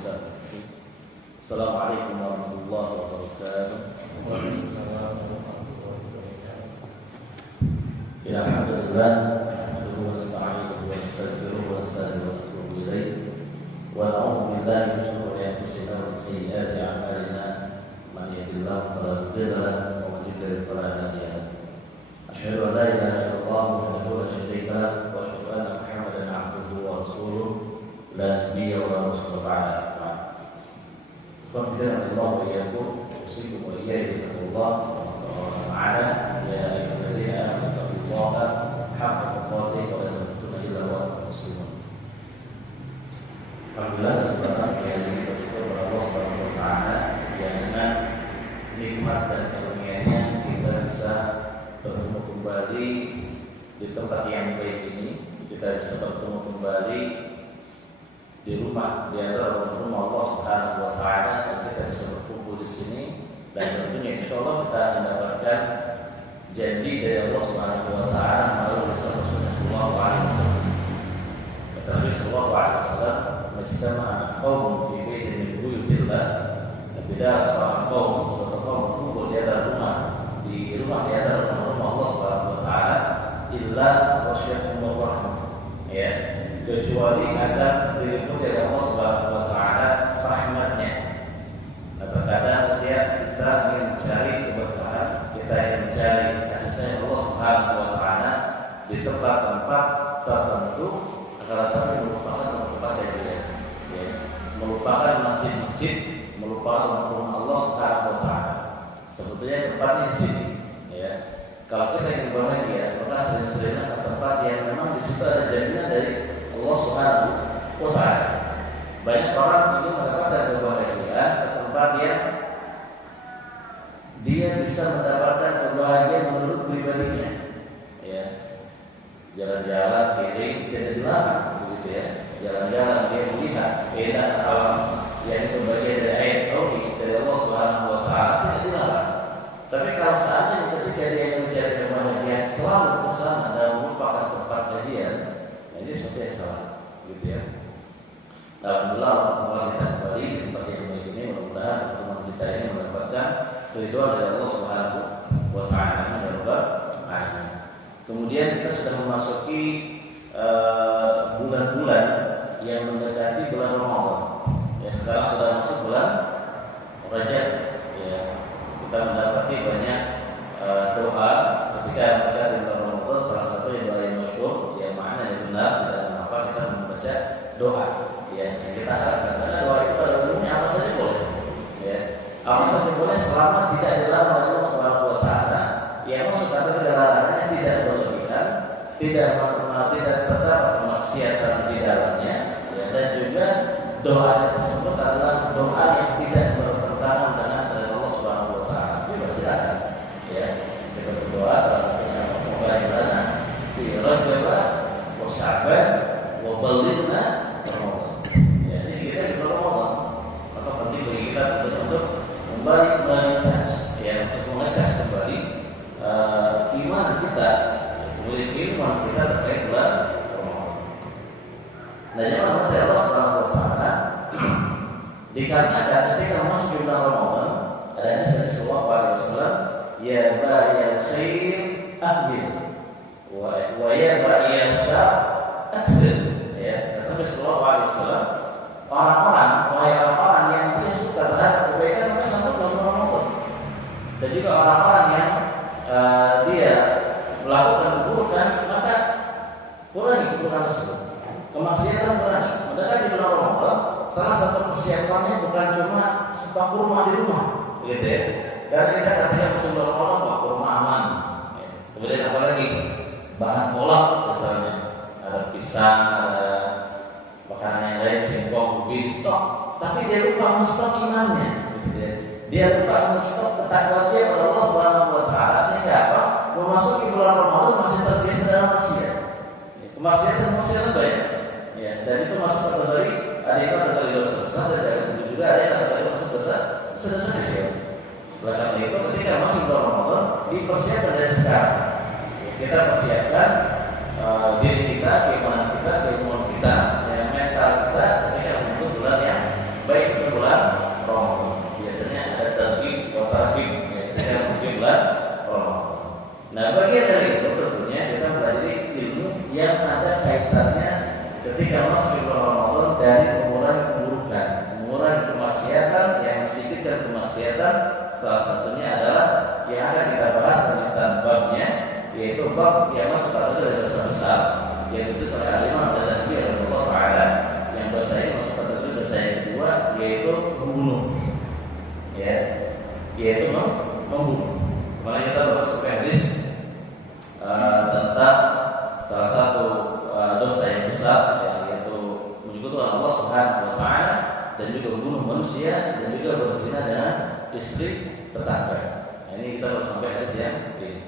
Assalamualaikum warahmatullahi wabarakatuh. Alhamdulillah, nahmaduhu wa nasta'inuhu wa nastaghfiruhu wa nastaghfiruhu wa natubu ilayh. Wa na'udzu billahi min shururi anfusina wa min sayyiati a'malina. Man yahdihillahu fala mudilla lahu wa man yudlil fala hadiya lahu. Asyhadu an la ilaha illallah wahdahu la syarika lahu wa asyhadu anna Muhammadan 'abduhu wa rasuluh la nabiyya wa la rasula ba'dahu. فَقَدْ اللَّهُ وَإِيَّاكُمْ أُوصِيكُمْ وَإِيَّايَ بِتَقْوَى اللَّهِ تعالى يا أيها الذين آمنوا اتقوا الله حق تقاته ولا تموتن إلا وأنتم مسلمون. Alhamdulillah kesempatan yang ini bersyukur kepada Allah Subhanahu wa taala yang dengan nikmat dan karunia-Nya kita bisa bertemu kembali di tempat yang baik ini. Kita bisa bertemu kembali di rumah, di antara rumah Allah Subhanahu wa taala, dan kita bisa berkumpul di sini, dan tentunya insyaallah kita akan mendapatkan janji dari Allah Subhanahu wa taala melalui sabda Rasulullah sallallahu alaihi wasallam. Kata Nabi sallallahu alaihi wasallam, "Majtama'a qaumun fi baitin min buyutillah." Bila seorang kaum berkumpul di antara rumah di antara rumah Allah Subhanahu wa taala, illa wasyahumur rahmah. Ya, kecuali akan diliputi oleh Allah Subhanahu wa taala rahmatnya. Nah, terkadang ketika kita ingin mencari keberkahan, kita ingin mencari kasih sayang Allah Subhanahu wa taala di tempat-tempat tertentu, akan melupakan tempat yang lain, ya, melupakan masjid-masjid, melupakan rumah Allah Subhanahu wa taala. Sebetulnya tempatnya di sini, ya. Kalau kita ingin bahagia, maka sering-seringlah ke tempat yang memang di situ ada jaminan dari Allah Subhanahu wa taala. Banyak orang ingin mendapatkan kebahagiaan ke tempat yang dia bisa mendapatkan kebahagiaan menurut pribadinya. Ya. Jalan-jalan keliling tidak dilarang, begitu ya. Jalan-jalan dia melihat keindahan alam yang itu bagian dari ayat tauhid dari Allah Subhanahu wa taala tidak dilarang. Tapi kalau seandainya ketika dia mencari kebahagiaan selalu ke sana dan melupakan tempat kajian, ini sesuatu yang salah, gitu ya. Alhamdulillah, kita kembali di tempat yang baik ini, mudah-mudahan pertemuan kita ini mendapatkan keridhaan dari Allah Subhanahu wa taala. Kemudian kita sudah memasuki bulan-bulan yang mendekati bulan Ramadan. Ya, sekarang sudah masuk bulan Rajab. Ya, kita mendapati banyak doa ketika mendekati bulan Ramadan. Salah satu yang paling masyhur, yang mana yang benar dan apa kita membaca doa. Ya, yang kita harapkan. Karena doa itu pada umumnya apa saja boleh. Ya, apa saja boleh selama tidak dilarang oleh Allah Subhanahu wa taala. Ya, maksud kata larangannya tidak berlebihan, tidak terdapat kemaksiatan di dalamnya, ya, dan juga doa tersebut adalah doa yang tidak bertentangan dengan syariat Allah Subhanahu wa taala. Itu pasti ada. Ya, kita berdoa salah satunya mulai lana fi Rajab wa Sya'ban wa ballighna Ramadan. Ya, ini kita di bulan Ramadan. Maka penting bagi kita untuk kembali mengecas, ya, untuk mengecas kembali iman kita, kemudian iman kita terkait bulan Ramadan. Nah, jangan lupa Allah Subhanahu wa taala dikarenakan ketika masuk bulan Ramadan adanya sabda sallallahu alaihi wasallam, ya ba'iyal khair aqbil wa ya ba'iyal syar aksir. Ya, kata sallallahu alaihi wasallam, orang-orang yang dia suka terhadap kebaikan maka sambut bulan Ramadan. Dan juga orang-orang yang dia melakukan keburukan maka kurangi keburukan tersebut, kemaksiatan kurangi. Mendekati bulan Ramadan, salah satu persiapannya bukan cuma stok kurma di rumah, begitu ya. Dan kita ketika musim Ramadan, wah, kurma aman. Ya. Kemudian apa lagi? Bahan kolak misalnya, ada pisang, ada makanan yang lain, singkong, ubi, stok. Tapi dia lupa menstok imannya, gitu ya. Dia lupa menstok ketakwaan dia pada Allah Subhanahu wa taala, sehingga apa? Memasuki bulan Ramadan masih terbiasa dalam maksiat. Kemaksiatan banyak. Ya, dan itu masuk kategori dosa besar, dan itu juga ada yang kategori dosa besar, dosa kecil. Oleh karena itu ketika masuk bulan Ramadan dipersiapkan dari sekarang. Ya, kita persiapkan diri kita, keimanan kita, keilmuan kita, mental kita ketika menyambut bulan yang baik bagian dari itu tentunya kita pelajari ilmu yang ada kaitannya ketika masuk ke bulan Ramadan dari mengurangi keburukan, mengurangi kemaksiatan yang sedikit kemaksiatan. Salah satunya adalah yang akan kita bahas tentang babnya, yaitu bab yang masuk pada dosa besar, yaitu oleh Al-Imam Al-Ghazali rahimahullah taala, yang dosa ini masuk pada dosa yang kedua, yaitu membunuh, ya, yaitu membunuh. Makanya kita baru sampai hadis tentang salah satu dosa yang besar, yaitu menyekutukan Allah Subhanahu wa taala dan juga membunuh manusia dan juga berzina dengan istri tetangga. Nah, ini kita baru sampai hadis yang ini.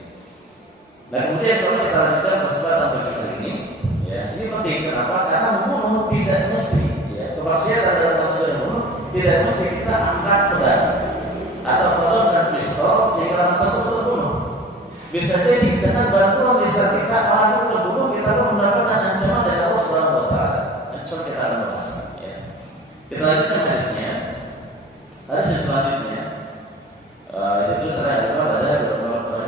Nah, kemudian kalau kita lanjutkan kesempatan bagi hari ini, ya, ini penting. Kenapa? Karena membunuh tidak mesti, ya, kemaksiatan dalam kategori membunuh tidak mesti kita angkat pedang atau peluru dan pistol sehingga orang tersebut terbunuh. Bisa jadi dengan bantuan desa kita orang itu terbunuh, kita pun mendapatkan ancaman dari Allah Subhanahu wa taala. Nanti coba kita akan bahas, ya. Kita lanjutkan hadisnya. Hadis yang selanjutnya itu saya adalah pada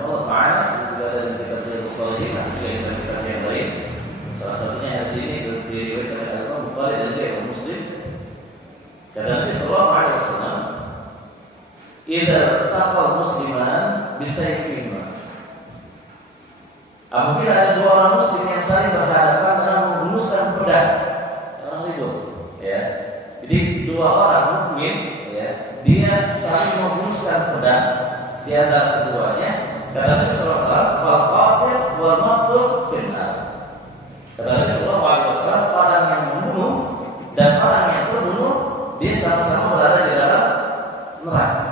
Allah taala juga dari kitab Al-Shalihin dan juga dari kitab yang lain. Salah satunya hadis ini diriwayatkan oleh Imam Bukhari dan juga Imam Muslim. Kata Nabi sallallahu alaihi wasallam, "Idza taqal musliman bisayfihima." Apabila ada dua orang muslim yang saling berhadapan dengan menghunuskan pedang, orang ribut, ya. Jadi dua orang mukmin, ya, dia saling menghunuskan pedang di antara keduanya. Kata Nabi sallallahu alaihi wasallam, "Fal qatil wal maqtul finnar." Kata Nabi sallallahu alaihi wasallam, orang yang membunuh dan orang yang terbunuh dia sama-sama berada di dalam neraka.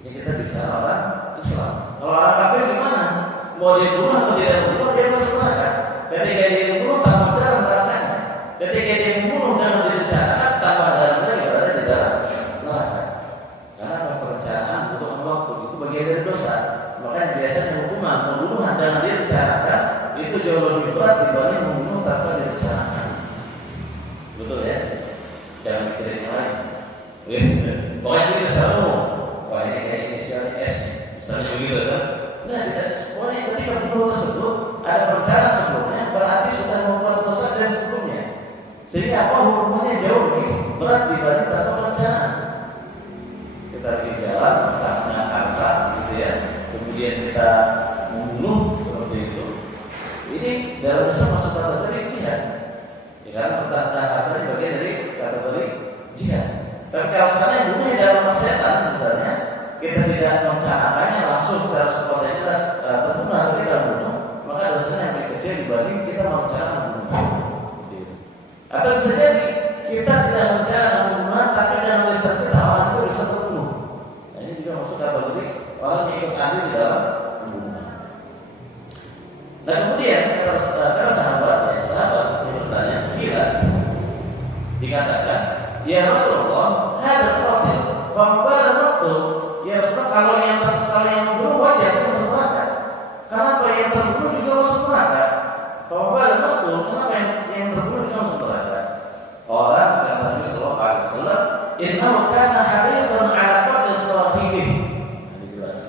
Ini kita bicara orang Islam. Kalau orang kafir gimana? Mau dia bunuh atau tidak membunuh, dia masuk neraka. Ketika dia membunuh, tambah dalam nerakanya. Ketika dia membunuh dengan direncanakan, tambah dalam lagi berada di dalam neraka. Karena perencanaan butuh waktu, itu bagian dari dosa. Makanya biasanya hukuman pembunuhan dengan direncanakan itu jauh lebih berat dibanding membunuh tanpa direncanakan. Betul ya? Jangan mikirin yang lain. Pokoknya ini selalu, wah ini kayak inisialnya S, misalnya begitu kan? Nah, tidak semuanya ketika membunuh tersebut ada perencanaan sebelumnya, berarti sudah membuat dosa dari sebelumnya. Sehingga apa hukumannya jauh lebih berat dibanding tanpa perencanaan. Kita lagi jalan, kita harta, gitu ya. Kemudian kita membunuh seperti itu. Ini dalam Islam masuk kategori jihad. Ya, karena pertahanan harta ini bagian dari kategori jihad. Tapi kalau sekarang yang bunuh dalam maksiatan, misalnya kita tidak merencanakannya langsung secara spontanitas terbunuh atau kita bunuh, maka dosanya yang lebih kecil dibanding kita merencanakan pembunuhan. Atau bisa jadi kita tidak merencanakan pembunuhan, tapi dengan lisan kita orang itu bisa terbunuh. Nah, ini juga masuk kategori orang yang ikut andil di dalam pembunuhan. Nah, kemudian kata sahabat yang bertanya, kira dikatakan, ya Rasulullah, hadal qatil, fambar waktu. Ya Rasulullah, kalau yang membunuh wajar dia masuk neraka. Kenapa yang terbunuh juga masuk neraka? Fambar waktu, kenapa yang terbunuh juga masuk neraka? Orang kata Nabi sallallahu alaihi wasallam, innahu kana harisan ala qatl sahibihi. Ini jelas.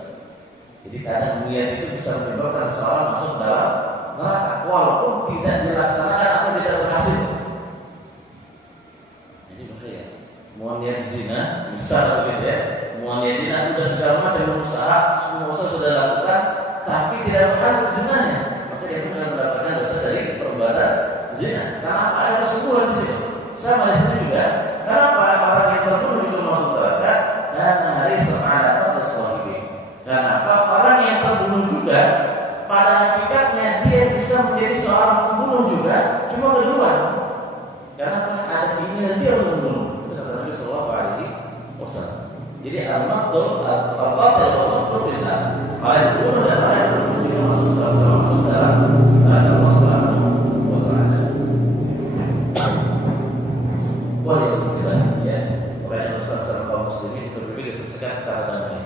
Jadi kadang niat itu bisa menyebabkan seorang masuk dalam neraka walaupun tidak dilaksanakan atau tidak berhasil. Jadi bahaya. Mau niat zina, misal begitu ya. Mau niat zina sudah segala macam berusaha, semua usaha sudah lakukan, tapi tidak berhasil zinanya, maka dia akan mendapatkan dosa dari perbuatan zina. Karena ada kesembuhan di situ. Sama di sini juga. Kenapa orang yang terbunuh itu masuk neraka? Karena harisan ala qatl sahibihi. Kenapa orang yang terbunuh juga pada hakikatnya dia bisa menjadi seorang pembunuh juga, cuma kedua. Karena ada keinginan dia untuk membunuh. Itu kata Nabi sallallahu alaihi wasallam. Jadi al-maqtul al-qatil wal-maqtul finnar. Orang yang membunuh dan orang yang terbunuh juga masuk sama-sama masuk dalam neraka Allah Subhanahu wa taala. Boleh kita ya. Makanya Rasulullah kaum muslimin itu berpikir sesekali secara damai.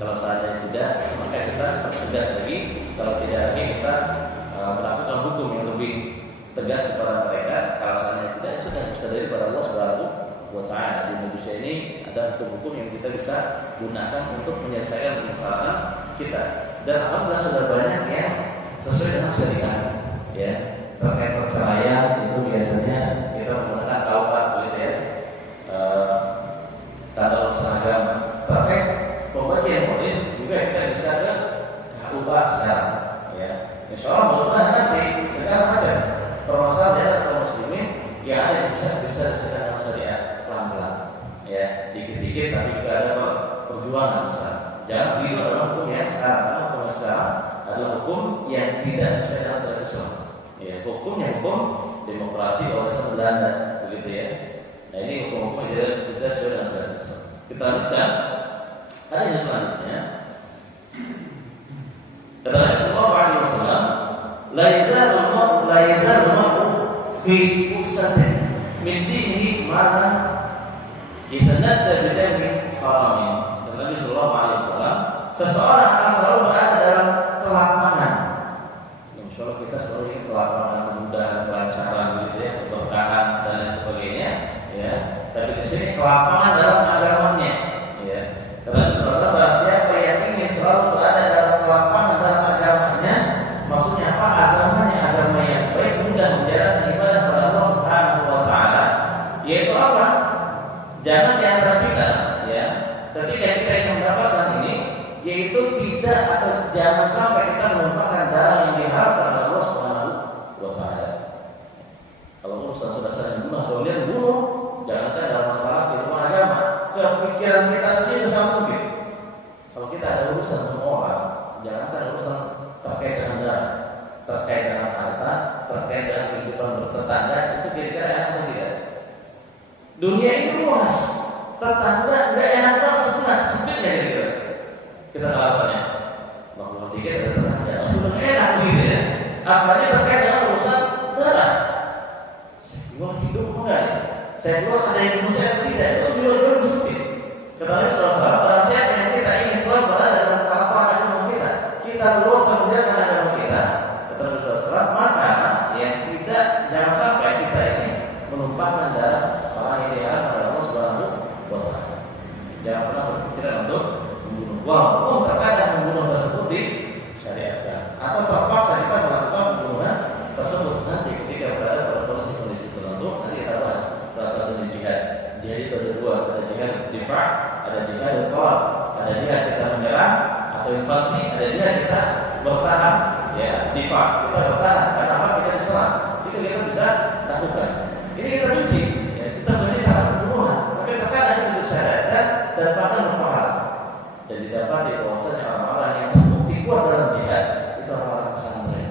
Kalau saatnya tidak, maka kita tegas lagi. Kalau tidak lagi kita melakukan hukum yang lebih tegas kepada mereka. Kalau saatnya tidak, sudah bisa dari kepada Allah Subhanahu wa taala. Di Indonesia ini ada hukum-hukum yang kita bisa gunakan untuk menyelesaikan permasalahan kita. dan alhamdulillah sudah banyak yang sesuai dengan syariat. Ya, terkait perceraian itu biasanya kita menggunakan KUA, begitu ya, tata usaha agama. Terkait pembagian polis juga kita bisa ke KUA sekarang. Ya, insya Allah mudah-mudahan nanti sekarang ada permasalahan kaum muslimin yang ada yang bisa diselesaikan dengan syariat pelan-pelan. Ya, dikit-dikit tapi juga ada perjuangan besar. Jangan begitu adalah hukum yang sekarang, karena hukum sekarang adalah hukum yang tidak sesuai dengan syariat Islam. Ya, hukumnya hukum demokrasi oleh Belanda, begitu ya. Nah, ini hukum-hukum yang tidak sesuai dengan syariat Islam. Kita lanjutkan. Ada yang selanjutnya. Kata Nabi Sallallahu Alaihi Wasallam, la yazalul mar'u fi fursatin min dinihi ma lam yatanadda bi damin haramin. Kata Nabi Sallallahu Alaihi Wasallam, seseorang akan selalu berada dalam kelapangan. Insya Allah kita selalu ingin kelapangan, kemudahan, kelancaran, gitu ya, keberkahan dan lain sebagainya. Ya, tapi di sini kelapangan dalam agamanya. Ya, karena Rasulullah barang siapa yang ingin selalu berada dalam kelapangan dalam agamanya, maksudnya apa? Agamanya agama yang baik, mudah menjalankan ibadah kepada Allah Subhanahu Wa Taala. Yaitu apa? Jangan di antara kita, ya, ketika kita ingin mendapatkan ini, yaitu tidak atau jangan sampai kita menumpahkan darah yang diharapkan oleh Allah Subhanahu Wa Taala. Kalau urusan sudah saling bunuh, kemudian bunuh, jangankan dalam masalah kehidupan agama, kepikiran kita sendiri besar sempit. Kalau kita ada urusan sama orang, jangankan urusan terkait dengan darah, terkait dengan harta, terkait dengan kehidupan bertetangga, itu kira-kira enak atau tidak? Dunia ini luas, tetangga nggak enak banget sebenarnya, sempitnya kira-kira. Kita alasannya, bahwa dikit ada tetangga, udah enak begitu ya. Apalagi terkait dengan urusan darah. Saya keluar hidup enggak? Saya keluar ada yang bunuh saya tidak, itu juga sempit. Ketahui saudara-saudara, barang siapa yang kita ingin selalu berada dalam kelapangan agama kita berusaha menjalankan agama kita, ketahui saudara-saudara, maka yang tidak, jangan sampai kita ini menumpahkan darah orang yang diharapkan oleh Allah Subhanahu Wa Taala. Jangan pernah berpikiran untuk membunuh. Walaupun terkadang membunuh tersebut disyariatkan, atau terpaksa kita melakukan pembunuhan tersebut nanti ketika berada pada kondisi tertentu, nanti kita bahas. Salah satunya jihad. Jihad itu ada dua, ada jihad difah, ada jihad tolak, ada jihad kita menyerang atau invasi, ada jihad kita bertahan. Ya, difah kita bertahan karena apa? Kita diserang, itu kita bisa lakukan. Ini kita benci, ya, kita benci terhadap pembunuhan, tapi terkadang itu disyariatkan dan bahkan berpahala. Dan didapati bahwasanya orang-orang yang terbukti kuat dalam jihad itu orang-orang pesantren.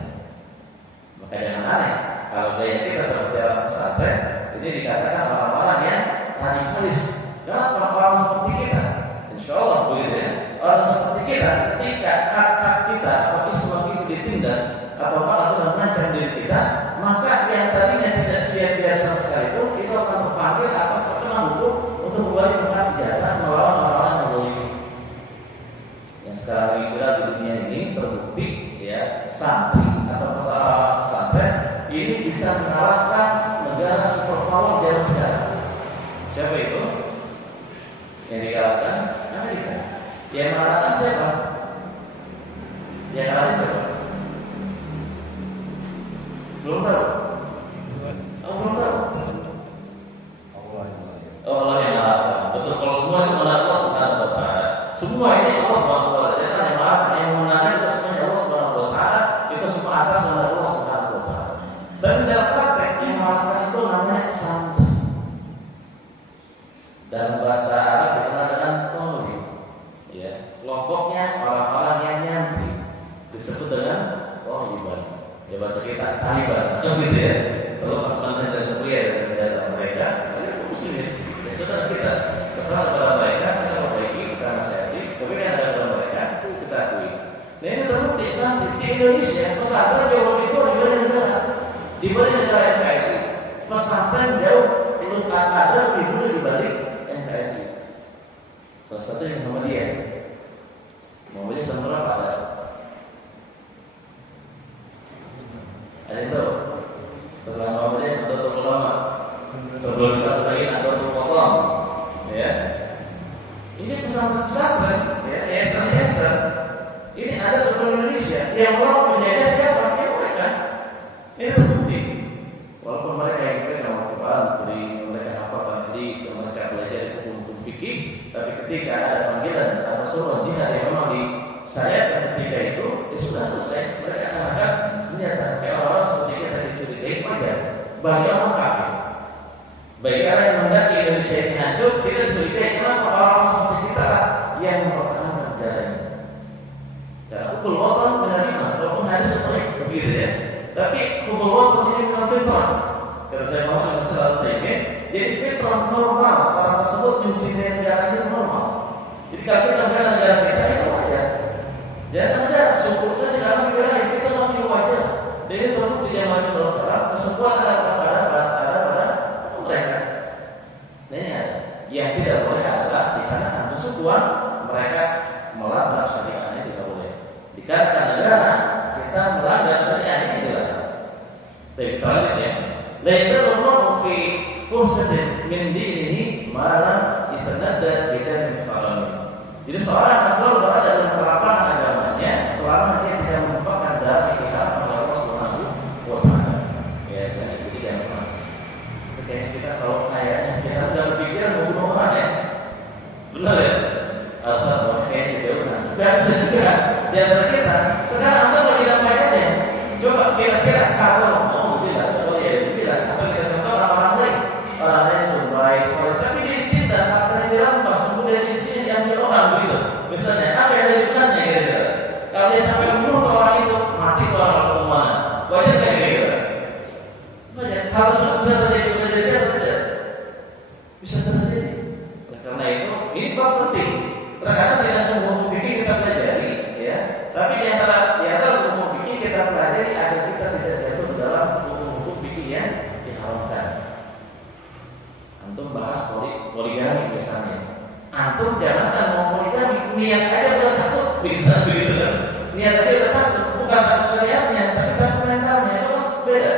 Maka jangan aneh kalau gaya kita seperti orang pesantren. Ini dikatakan orang-orang yang radikalis. Kenapa orang seperti kita? Insya Allah begitu ya. Orang seperti kita, ketika hak-hak kita atau Islam itu ditindas atau Allah sudah mengancam diri kita, maka yang tadinya tidak siap-siap sama sekalipun itu akan terpanggil atau terkena hukum untuk kembali buka senjata melawan orang-orang yang boleh. Yang sekarang ini di dunia ini terbukti ya, santri atau orang pesantren ini bisa mengalahkan negara superpower zaman sekarang. Siapa itu? Yang dikalahkan Amerika. Yang mengalahkan siapa? Yang kalahkan siapa? Belum tahu. Oh, belum tahu. Allah yang mengalahkan. Betul, kalau semua itu mengalahkan Allah Subhanahu Wa Taala. Semua ini Allah Subhanahu Wa Taala. Jadi yang mengalahkan, yang memenangkan itu semuanya Allah Subhanahu Wa Taala. Itu semua atas nama Allah Subhanahu Wa Taala. Dan secara praktek yang mengalahkan itu namanya santri. Dalam bahasa Arab dikenal dengan toli. Ya, kelompoknya orang-orang yang nyantri disebut dengan taliban. Ya bahasa kita Taliban, gitu ya. Kalau pas mantan dari Syria dan negara mereka, itu muslimin. Ya saudara kita kesalahan kepada mereka, kita perbaiki, kita nasihati. Tapi yang ada pada mereka kita akui. Nah ini terbukti santri di Indonesia pesantren jauh lebih tua dibanding negara. Dibanding negara NKRI, pesantren jauh lebih ada lebih dulu dibanding NKRI. Salah satu yang Muhammadiyah. Muhammadiyah tahun berapa ada? Ada yang tahu? Setelah Muhammadiyah Nahdlatul Ulama, sebelum kita lagi Nahdlatul Ulama, ya. Ini pesantren-pesantren, ya, yayasan-yayasan. Ini ada seluruh Indonesia yang mau menjaga siapa? Ya mereka. Ini terbukti. Walaupun mereka yang kenal Al-Quran, jadi mereka hafalkan hadis, mereka belajar hukum fikih, tapi ketika ada panggilan atau suruh jihad yang memang di saya ketika itu, sudah selesai. Mereka akan angkat senjata. Kayak orang seperti kita dicurigai wajar bagi orang kafir. Bagi orang yang mendaki Indonesia ini hancur, kita dicurigai kenapa orang seperti kita yang mempertahankan negaranya. Dan hukum watan menerima, walaupun hadis seperti begitu ya. Tapi hukum watan ini bukan fitrah. Kalau saya mau yang selesai ini, jadi fitrah normal. Orang tersebut mencintai negaranya normal. Jadi kalau kita membela negara kita itu wajar. Jangan ada syukur saja kami bela kita masih wajar. Jadi terbukti yang Nabi SAW kesembuhan ada pada mereka. Nah, yang tidak boleh adalah dikarenakan persekutuan mereka melanggar syariat ini tidak boleh. Dikarenakan negara kita melanggar syariat ini dilarang. Tapi kalian ya, laisa al-mar'u fi fursatin min dinihi ma lam yatanadda bidan haram. Jadi seorang selalu berada dalam kelapangan agamanya selama dia tidak merupakan darah yang diharam oleh Allah Subhanahu wa Ta'ala. Ya, dan itu tidak pernah. Kayaknya kita kalau kayaknya kita udah berpikiran mau bunuh orang ya, benar ya? Alasan bahwa kayaknya dijauhkan. Gak bisa juga. Di antara kita sekarang anda lagi dapat aja. Coba kira-kira kalau mau bilang, kalau ya bilang, apa kita contoh orang lain yang baik, soleh, tapi ditindas, hartanya dirampas, kemudian di sini diambil orang begitu. Misalnya, apa yang ada di benarnya kira-kira? Kalau dia sampai membunuh orang itu, mati ke orang kemana? Wajar nggak kira-kira? Wajar. Harus bisa terjadi benar-benar atau tidak? Bisa terjadi. Karena itu, ini bab penting. Terkadang tidak semua hukum fikih kita pelajari, ya. Tapi di antara hukum fikih kita pelajari agar kita tidak jatuh dalam hukum-hukum fikih yang diharamkan. Antum bahas poligami misalnya. Antum jangankan mau poligami, niat aja udah takut, bisa begitu kan? Niat aja udah takut, bukan takut syariatnya, tapi takut mentalnya itu kan beda.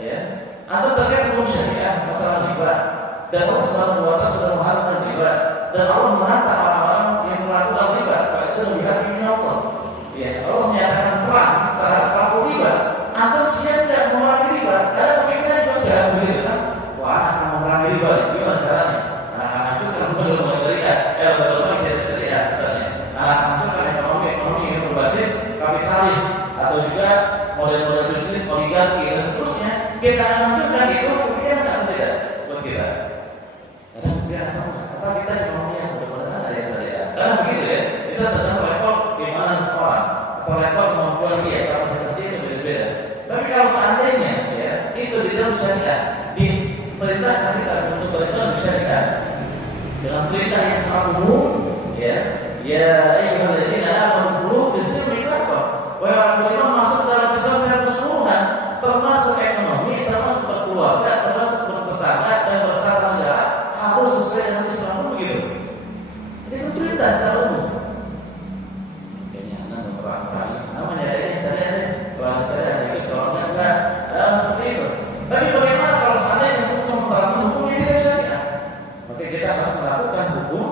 Ya, antum terkait hukum syariat masalah riba, dan Allah Subhanahu wa Ta'ala sudah mengharamkan riba, dan Allah menantang orang-orang yang melakukan riba, itu lebih hati Allah. Ya, Allah menyatakan perang terhadap pelaku riba. Antum siap tidak memerangi riba? Ada pemikiran juga enggak begitu kan? Wah, anak mau memerangi riba, gimana caranya? Anak-anak itu kan belum syariat, belum dari syariat misalnya. Anak-anak itu kan ekonomi yang berbasis kapitalis atau juga model-model bisnis oligarki dan seterusnya. Kita menunjukkan itu pemikiran tak tidak buat kita. Ada pemikiran apa kita ekonomi yang benar-benar ada syariat. Karena begitu ya, kita tergantung level keimanan seorang atau level kemampuan dia, kapasitas dia itu beda-beda. Tapi kalau seandainya ya itu di dalam syariat, di perintah kita untuk perintah syariat dengan perintah yang sangat umum, ya ayyuhalladzina amanu fi silmi kafah. Wahai orang beriman masuk dalam Islam secara keseluruhan, termasuk ekonomi, termasuk berkeluarga, termasuk bertetangga dan bertata negara harus sesuai dengan Islam begitu. Jadi itu perintah secara umum. Kayaknya anak berperang sekali. Namanya ini syariat, kalau syariat itu kalau enggak seperti itu. Tapi bagaimana kalau seandainya semua menerapkan hukum yang tidak syariat? Maka kita harus melakukan hukum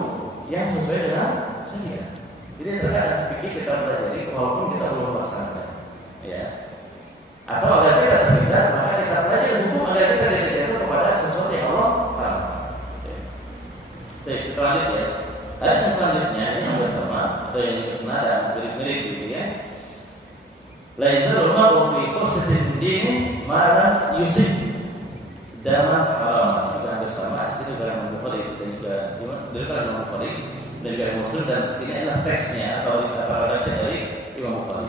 yang sesuai dengan syariat. Jadi terkadang fikih kita pelajari walaupun kita belum melaksanakan, ya. Atau agar kita terhindar, maka kita pelajari hukum agar kita tidak jatuh kepada sesuatu yang Allah haramkan. Baik, kita lanjut ya. Hadis yang selanjutnya ini yang bersama atau yang senada mirip-mirip gitu ya. La yazalul mar'u fi qasdin dini ma lam yusib daman haram. Juga hampir sama. Itu juga Imam Bukhari dan juga dari Imam Bukhari dan juga Muslim, dan ini adalah teksnya atau redaksi dari Imam Bukhari.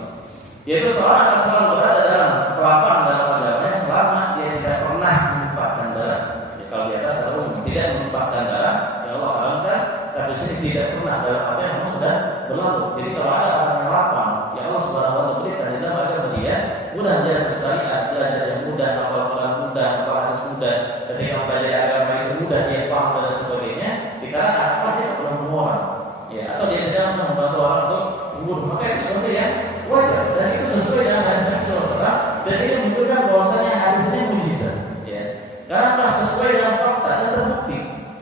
Yaitu seorang akan selalu berada dalam kelapangan dalam agamanya selama dia tidak pernah menumpahkan darah. Ya, kalau di atas selalu tidak menumpahkan darah yang Allah haramkan, tapi sini tidak pernah dalam apa yang sudah berlalu. Jadi kalau ada orang yang lapang yang Allah Subhanahu wa Ta'ala berikan di dalam agama dia, mudah belajar syariat, belajar yang mudah, hafal Quran mudah, hafal hadis mudah, ketika mempelajari agama itu mudah dia paham dan sebagainya. Dikarenakan apa dia perlu membunuh orang, ya, atau dia tidak membantu orang untuk membunuh, maka itu sesuatu yang wajar dan itu sesuai dengan hadis Nabi SAW, dan ini menunjukkan bahwasanya hadis ini mujizat, ya, karena sesuai dengan fakta dan terbukti.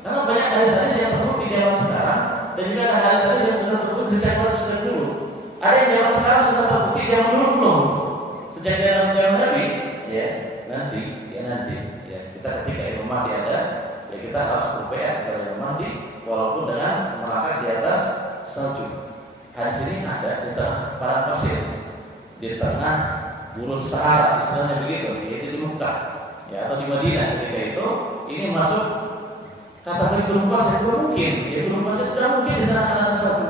Karena banyak hadis-hadis yang terbukti di zaman sekarang, dan juga ada hadis-hadis yang sudah terbukti sejak dulu. Ada yang zaman sekarang sudah terbukti, zaman dulu belum. Sejak zaman Nabi, ya nanti, ya kita ketika Imam Mahdi ada, ya kita harus berupaya kepada Imam Mahdi, walaupun dengan merangkak di atas salju. Hadis ini ada di tengah padang pasir, di tengah gurun Sahara, istilahnya begitu, yaitu di Mekah, ya atau di Madinah ketika itu. Ini masuk kategori gurun pasir itu mungkin, ya gurun pasir tidak mungkin di sana ada salju.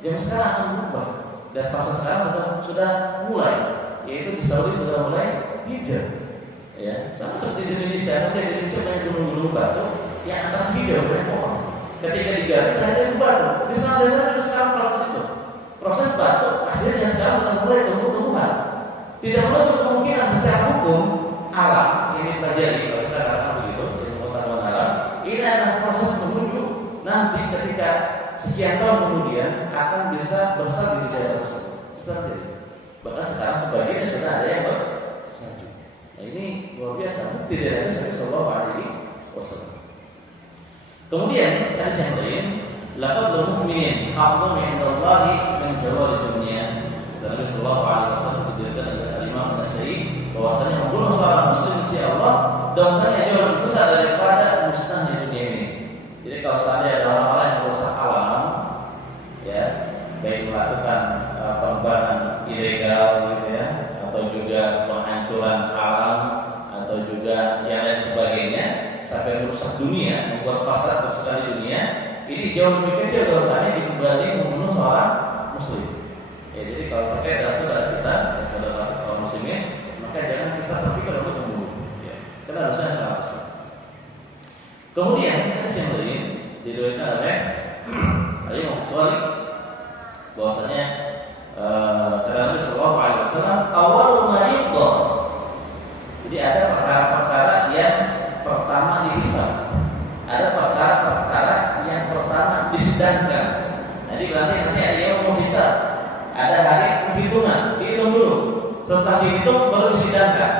Zaman sekarang akan berubah, dan pasar sekarang sudah mulai, yaitu di Saudi sudah mulai hijau. Ya, sama seperti di Indonesia, di Indonesia banyak gunung-gunung batu yang atas hijau banyak pohon. Ketika digali ternyata itu batu. Di sana sekarang proses itu. Proses batu hasilnya sekarang sudah mulai tumbuh-tumbuhan. Tidak menutup kemungkinan secara hukum alam ini terjadi. Kalau kita katakan begitu, jadi pengetahuan alam ini adalah proses menuju nanti ketika sekian tahun kemudian akan bisa besar di daerah tersebut. Bisa terjadi. Bahkan sekarang sebagiannya sudah ada yang bersalju. Nah, ini luar biasa. Tidak ada Nabi Sallallahu Alaihi Wasallam. Kemudian hadis yang lain, laqad mu'minin a'zamu 'indallahi min zawal dunya. Nabi Sallallahu Alaihi Wasallam diberikan oleh Imam An-Nasa'i bahwasanya membunuh seorang muslim di sisi Allah dosanya jauh lebih besar daripada musnahnya dunia ini. Jadi kalau seandainya ada orang-orang yang merusak alam, ya baik melakukan pembangunan ilegal gitu ya, atau juga penghancuran alam, atau juga yang lain sebagainya sampai merusak dunia, membuat fasad besar di dunia, ini jauh lebih kecil dosanya dibanding membunuh seorang muslim. Ya, jadi kalau terkait dengan saudara kita, saudara kaum muslimin, maka jangan kita terpikir untuk membunuh, ya, karena dosanya sangat besar. Kemudian hadis yang lain diriwayatkan oleh Imam Bukhari bahwasanya kata Nabi Sallallahu Alaihi Wasallam, awal ma yuqda. Jadi ada perkara-perkara yang pertama dihisab, ada perkara-perkara yang pertama disidangkan. Jadi berarti nanti ada yang mau hisab, ada hari penghitungan, dihitung dulu. Setelah dihitung baru disidangkan.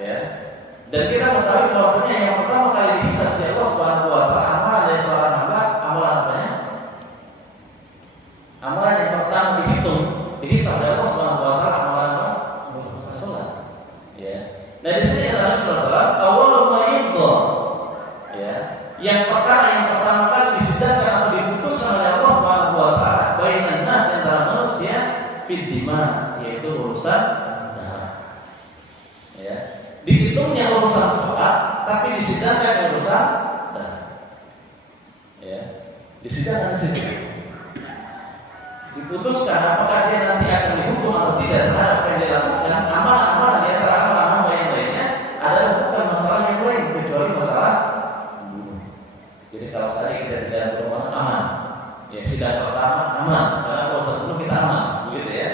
Ya. Dan kita mengetahui bahwasanya yang pertama kali dihisab oleh Allah Subhanahu Wa Taala amalan dari seorang hamba, amalan apanya? Amalan yang pertama dihitung, dihisab oleh Allah Subhanahu Wa Taala amalan apa? Salat. Ya. Nah di sini Nabi Sallallahu Alaihi Wasallam awal ma yuqda. Ya. Yang perkara yang pertama kali disidangkan atau diputuskan oleh Allah Subhanahu Wa Taala bainan nas antara manusia fid dima, yaitu urusan darah. Ya. Dihitungnya urusan sholat, tapi disidangkan urusan darah. Ya. Disidangkan di situ. Diputuskan apakah dia nanti akan dihukum atau tidak terhadap apa yang dilakukan. Amalan-amalan di antara amalan yang lainnya adalah bukan masalah yang lain kecuali masalah membunuh. Jadi kalau saja kita di dalam rumah aman, ya sidang pertama aman, karena kalau satu bunuh kita aman, begitu ya.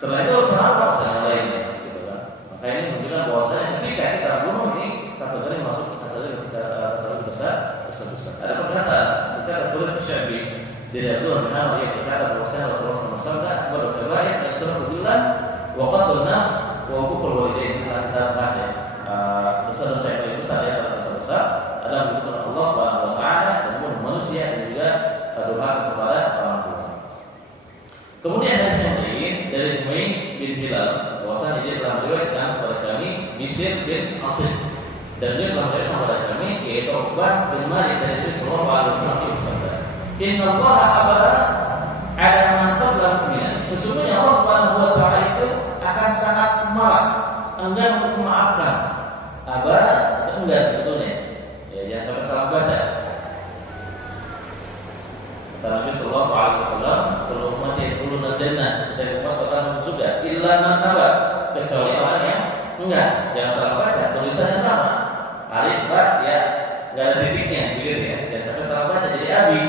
Setelah itu urusan apa urusan yang lainnya, gitu kan? Maka ini menunjukkan bahwasanya ketika kita bunuh ini kategori masuk ke kategori besar. Ada perkataan kita boleh tersyabi. Dari Abdullah bin Amr yang berkata bahwasanya Rasulullah SAW berkabair dan surah kedulan wa qatlun nafs wa uququl walidain. Kita bahas ya dosa-dosa yang paling besar ya, dosa besar adalah membunuh Allah Subhanahu Wa Taala dan membunuh manusia dan juga durhaka kepada orang tua. Kemudian hadis yang lain dari Umayyah bin Hilal bahwasanya dia telah meriwayatkan kepada kami Bishr bin Asim dan dia telah meriwayatkan kepada kami yaitu Uqbah bin Malik dari Nabi Sallallahu Alaihi Wasallam bersabda, Inna Allah abara ala man qabla minna. Sesungguhnya Allah Subhanahu Wa Taala itu akan sangat marah, enggan untuk memaafkan. Abara itu enggak sebetulnya. Ya, jangan sampai salah baca. Kata Nabi Sallallahu Alaihi Wasallam, "Kullu ummati yadkhuluna al-jannah." Setiap umat akan masuk surga, illa man aba, kecuali orang yang enggak. Jangan salah baca, tulisannya sama. Alif ba ya, enggak ada titiknya, begitu ya. Jangan sampai salah baca jadi abi.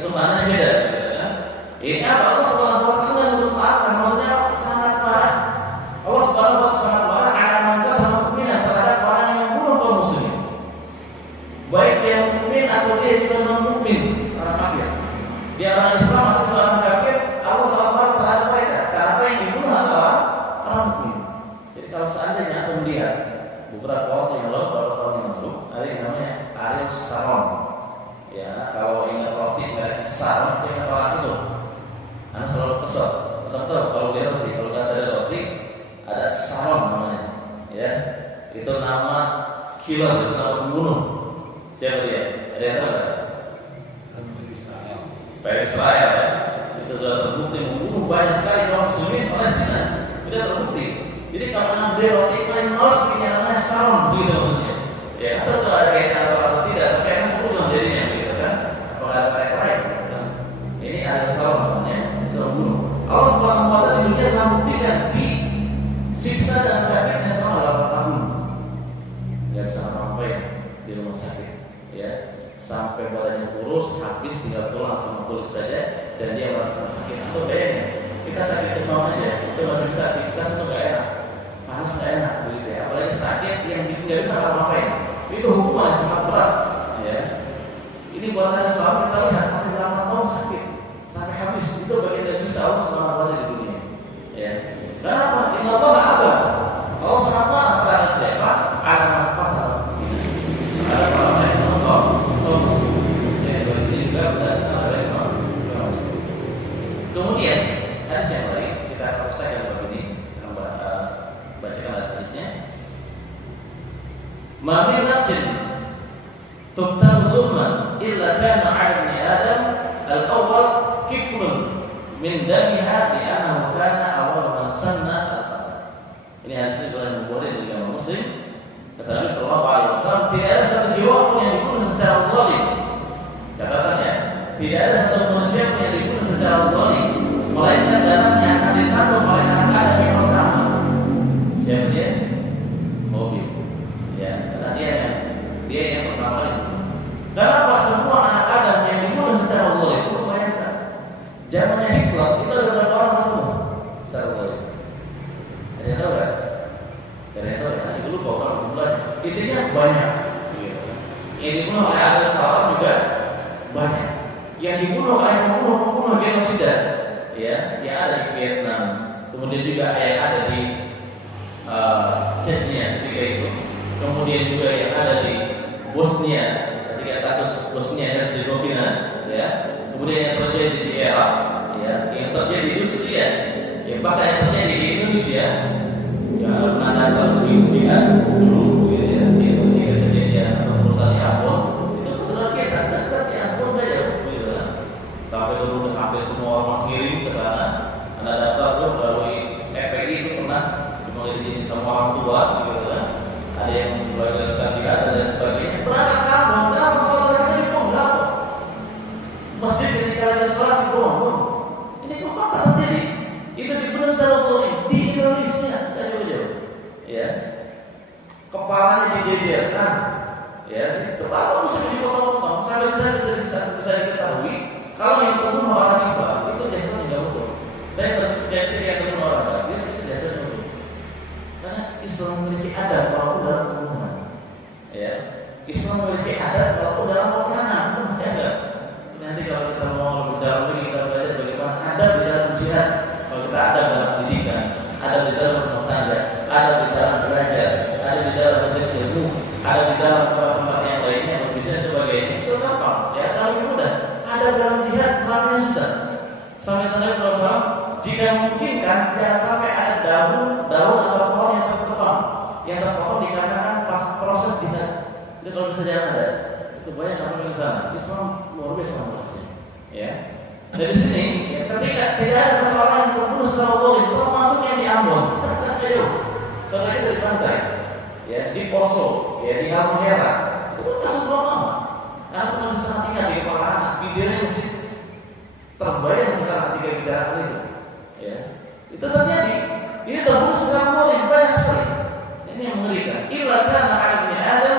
Itu maknanya beda, kan? Ini apa? Allah Subhanahu Wa Taala merupakan maksudnya sangat marah. Allah Subhanahu Wa Taala sangat marah ala man qatala mu'minan terhadap orang yang membunuh kaum muslimin. Baik dia mukmin atau dia juga non mukmin, orang kafir. Dia orang Islam atau juga orang kafir, Allah sangat marah terhadap mereka. Karena apa yang dibunuh adalah orang mukmin. Jadi kalau seandainya atau melihat beberapa waktu yang lalu, beberapa tahun yang lalu, ada yang namanya Ariel Sharon. Ya, kalau ingat roti merek besar, ingat orang itu, anak selalu kesel. Tahu kalau dia roti, kalau nggak ada roti, ada salam namanya, ya. Itu nama killer, itu nama pembunuh. Siapa dia? Ada yang tahu? Israel, ya. Itu sudah terbukti membunuh banyak sekali kaum muslimin Palestina. Sudah terbukti. Jadi kalau ngambil roti itu yang harus punya namanya salam, begitu maksudnya. Ya, atau ada kaitan atau tidak, tapi yang sepuluh jadinya, gitu kan? Kalau ada mereka lain, ini ada salam namanya, itu membunuh. Allah Subhanahu wa Ta'ala di dunia membuktikan disiksa dan sakitnya selama 8 tahun. Nggak bisa ngapain di rumah sakit, ya. Sampai badannya kurus, habis tinggal tulang sama kulit saja, dan dia merasa sakit. Atau bayangin, kita sakit demam aja, itu masih bisa aktivitas itu nggak enak, panas nggak enak, begitu ya. Apalagi sakit yang nggak bisa ngapain, itu hukuman yang sangat berat, ya. Ini buat kita selalu kita lihat sampai 8 tahun sakit, sampai habis. Itu bagian dari sisa Allah Subhanahu wa Ta'ala di dunia, ya. Kenapa? Inna Allah apa? Allah Subhanahu wa Ta'ala berada siapa? Ada manfaat, ada apa? Kemudian hadis yang lain kita akan saja bab ini, kita bacakan hadisnya. Ma min nafsin tubtal zulman illa kana 'ala ibni Adam al-awwal kiflun min damiha bi annahu kana awwal man sanna al-qatl. Ini hadis ini dalam Bukhari dan Imam Muslim. Kata Nabi sallallahu alaihi wasallam, tidak ada satu jiwa pun yang dibunuh secara zalim. Catatannya, tidak ada satu manusia pun yang dibunuh secara zalim, melainkan darahnya akan ditanggung oleh anak Adam yang pertama. Siapa dia? Mobil. Ya, karena dia yang pertama itu. Kenapa semua anak Adam yang dibunuh secara zalim? Itu bayangkan. Zamannya Hitler itu ada berapa orang dibunuh secara zalim? Ada yang tahu nggak? Ada yang tahu ya? Itu lupa orang jumlahnya. Intinya banyak. Yang dibunuh oleh Adam salah juga banyak. Yang dibunuh oleh pembunuh genosida, ya, yang ada di Vietnam, kemudian juga yang ada di Chechnya ketika itu, kemudian juga yang ada di Bosnia ketika kasus Bosnia dan Herzegovina, ya, kemudian yang terjadi di Irak, ya, yang terjadi di Rusia, ya, bahkan yang terjadi di Indonesia, yang menandakan jihad dulu, gitu ya, di kejadian atau perusahaan Ambon, itu saudara kita dekat di Ambon saja, gitu kan, sampai dulu hampir semua orang ngirim ke sana. Anda daftar tuh melalui FPI itu pernah diizinin sama orang tua, gitu kan. Ada yang belajar jihad dan sebagainya. Berangkat kampung, kenapa saudara kita di Ponggak? Masjid ketika ada sholat di Ponggak. Ini kok fakta terjadi? Itu dibunuh secara zalim di Indonesia, jauh-jauh, ya. Kepalanya dijejerkan, ya. Kepala bisa dipotong-potong, sampai bisa diketahui kalau yang membunuh orang Islam itu jasanya nggak utuh. Dan terjadi yang membunuh orang kafir itu jasanya utuh. Karena Islam memiliki adab walaupun dalam pembunuhan, ya. Islam memiliki adab walaupun dalam peperangan, itu masih ada. Nanti kalau kita mau lebih dalam lagi kita belajar bagaimana adab di dalam jihad. Kalau kita ada dalam pendidikan, ada di dalam rumah tangga, ada di dalam belajar, ada di dalam majelis ilmu, ada di dalam tempat yang lainnya, bisnis sebagainya. Itu gampang, ya, kalau mudah. Ada dalam jihad melakukannya susah. Sampai Nabi SAW, jika memungkinkan, jangan sampai ada daun atau pohon yang terpotong dikarenakan pas proses jihad. Itu kalau bisa jangan ada. Itu banyak sampai ke sana. Islam luar biasa prosesnya, ya. Dari sini, ya, ketika tidak ada satu orang yang terbunuh secara zalim, termasuk yang di Ambon, terjauh, soalnya itu di pantai, ya, di Poso, ya, di Halmahera, itu kan kasus lama. Karena masih sangat ingat di kepala anak, videonya masih terbayang sekarang ketika bicara itu, ya, itu terjadi. Ini terbunuh secara zalim banyak sekali. Ini yang mengerikan. Illa kana 'ala ibni Adam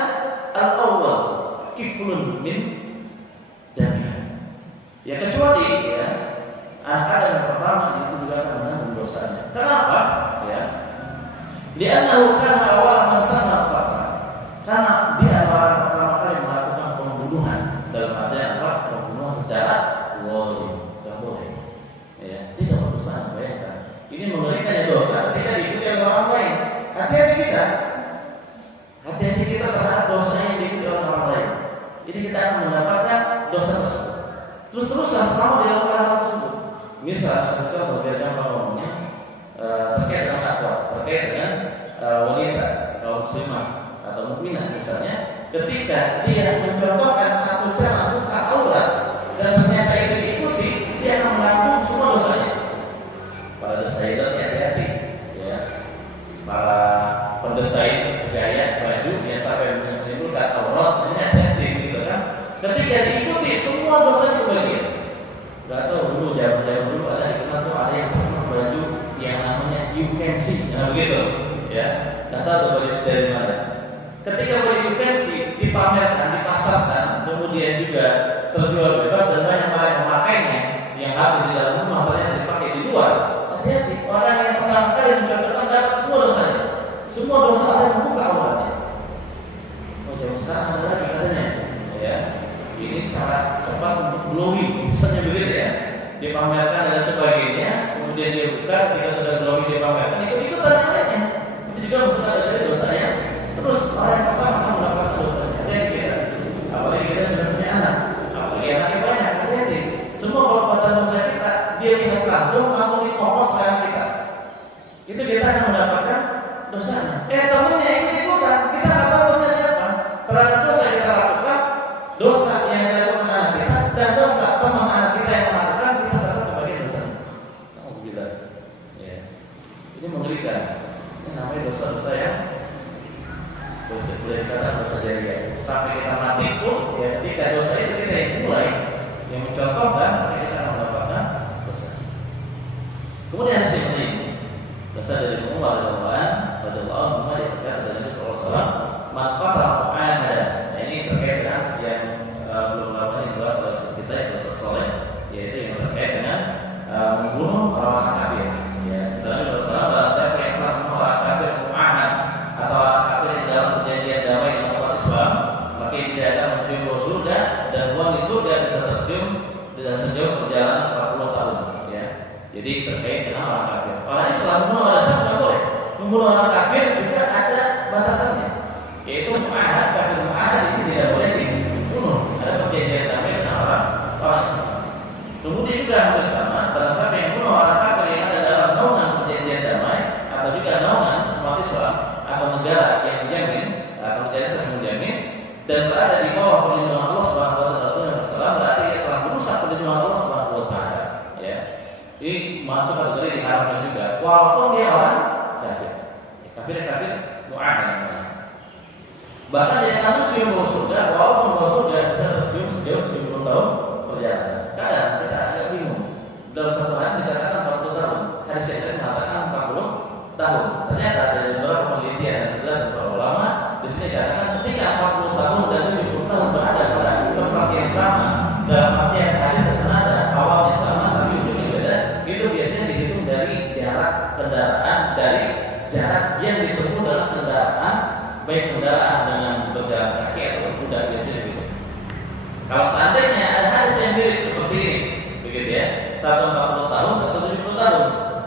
al-awwal kiflun min damiha. Ya, kecuali, ya, anak Adam yang pertama itu juga akan menanggung dosanya. Kenapa? Ya, li'annahu kana awwala man sanna al-qatl. Karena dia orang pertama kali melakukan pembunuhan. Dalam artian apa? Pembunuhan secara zalim. Tidak boleh. Ya, tidak berdosa. Bayangkan. Ini mengerikan ya dosa ketika diikuti oleh orang lain. Hati-hati kita. Hati-hati kita terhadap dosa yang diikuti oleh orang lain. Jadi kita akan mendapatkan dosa tersebut. Terus-terusan selama dilakukan hal tersebut. Misal contoh biar gampang ngomongnya, terkait dengan akhwat, terkait dengan wanita kaum muslimah atau mukminah misalnya, ketika dia mencontohkan satu cara buka aurat dan ternyata itu diikuti, dia akan menanggung semua dosanya. Para desainer hati-hati, ya. Para pendesain gaya baju yang sampai menimbulkan aurat, ini hati-hati, gitu kan? Ketika diikuti semua dosa kebagian. Gak tahu dulu zaman dulu ada dikenal tuh ada yang pakai baju yang namanya you can see, nah begitu, ya. Gak tahu tuh baju dari mana. Ketika baju you can see dipamerkan, dipasarkan, kemudian juga terjual bebas dan banyak orang yang memakainya, yang harus di dalam rumah ternyata dipakai di luar. Hati-hati, orang yang pertama kali mencontohkan dapat semua dosanya, semua dosa ada yang membuka auratnya. Oh, jauh sekarang ada lagi katanya, ya. Ini cara cepat untuk glowing, misalnya begitu ya. Dipamerkan dan sebagainya, kemudian dia buka, ketika sudah glowing dipamerkan, ikut-ikutan yang lainnya. Itu juga maksudnya ada dari dosanya. Terus orang yang pertama akan mendapatkan dosanya. Hati-hati ya. Apalagi kita sudah punya anak, apalagi anaknya banyak, hati-hati. Semua perbuatan dosa kita, dia lihat langsung dipopos tangan kita. Itu kita akan mendapatkan dosanya. Temennya ikut-ikutan, kita nggak tahu temennya siapa. Terhadap dosa yang kita lakukan, dosa yang dilakukan anak kita dan dosa teman anak kita yang melakukan, kita dapat sebagai dosa. Alhamdulillah. Ya. Ini mengerikan. Ini namanya dosa-dosa yang boleh dikatakan dosa jariah. Sampai kita mati pun, ya ketika dosa itu kita yang mulai yang mencontohkan, maka kita akan mendapatkan dosa. Kemudian hasil ini dosa dari Umar radhiyallahu anhu dikatakan dari Nabi sallallahu alaihi wasallam, "Man qata'a mu'ahadan." Nah, ini terkait dengan yang belum lama dibahas dalam kita yang dosa soleh, yaitu yang terkait dengan membunuh orang kafir. Ya, dalam Rasulullah bahasa yang telah membunuh orang kafir mu'ahad atau orang kafir yang dalam perjanjian damai dengan umat Islam, maka tidak akan mencium bau surga dan wangi surga bisa tercium tidak sejauh perjalanan 40 tahun. Ya, jadi terkait dengan orang kafir. Orang Islam membunuh orang kafir tidak boleh. Membunuh orang kafir juga ada batasannya, yaitu mu'ahad, kafir mu'ahad ini tidak boleh dibunuh. Ada perjanjian damai dengan orang Islam. Kemudian juga hampir sama, barang siapa yang membunuh orang kafir yang ada dalam naungan perjanjian damai atau juga naungan umat Islam atau negara yang menjamin atau perjanjian yang menjamin dan berada di bawah perlindungan Allah Subhanahu wa taala Rasulullah, berarti dia telah merusak perlindungan Allah Subhanahu wa taala. Ya. Ini masuk kategori diharamkan juga, walaupun dia orang kafir. Kafir mu'ahad. Bahkan dia akan mencium bau surga, walaupun bau surga bisa tercium sejauh 70 tahun perjalanan. Kadang kita agak bingung. Dalam satu hadis dikatakan 40 tahun, hadis yang lain mengatakan 40 tahun. Ternyata dari beberapa penelitian dan penjelasan para ulama, di sini dikatakan ketika 40 tahun dan 70 tahun berada pada tempat yang sama, dalam artian hadis senada, awalnya sama tapi ujungnya beda, itu biasanya dihitung dari jarak kendaraan, dari jarak yang ditempuh dalam kendaraan, baik kendaraan dengan berjalan kaki atau kuda, biasanya begitu. Kalau seandainya ada hadis yang mirip seperti ini, begitu ya, satu 40 tahun, satu 70 tahun,